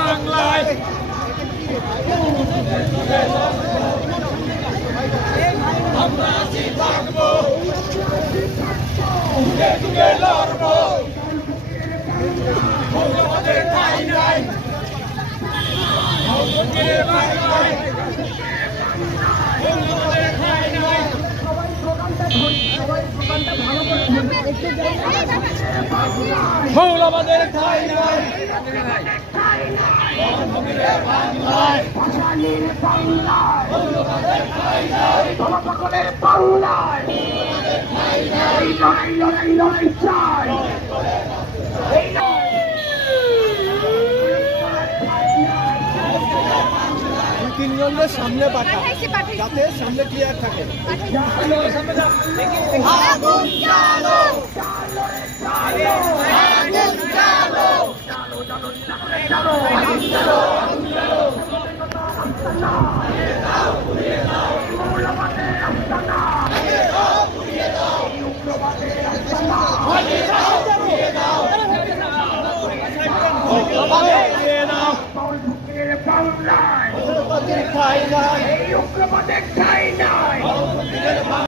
বাংলায় আমরা আছি থাকবো, যুগে লড়বো, আমাদের ঠাঁই নাই বাংলায়, আমাদের ঠাঁই নাই। মৌলবাদের ঠাঁই নাই বাংলায়, ভাষালীর বাংলায়, জনসকলের বাংলায়, এই লড়াই লড়াই লড়াই চাই। তিনজনের সামনে পাঠা যাতে সামনে ক্লিয়ার থাকে। বাংলায় এই উগ্রবাদের ঠাঁই নাই।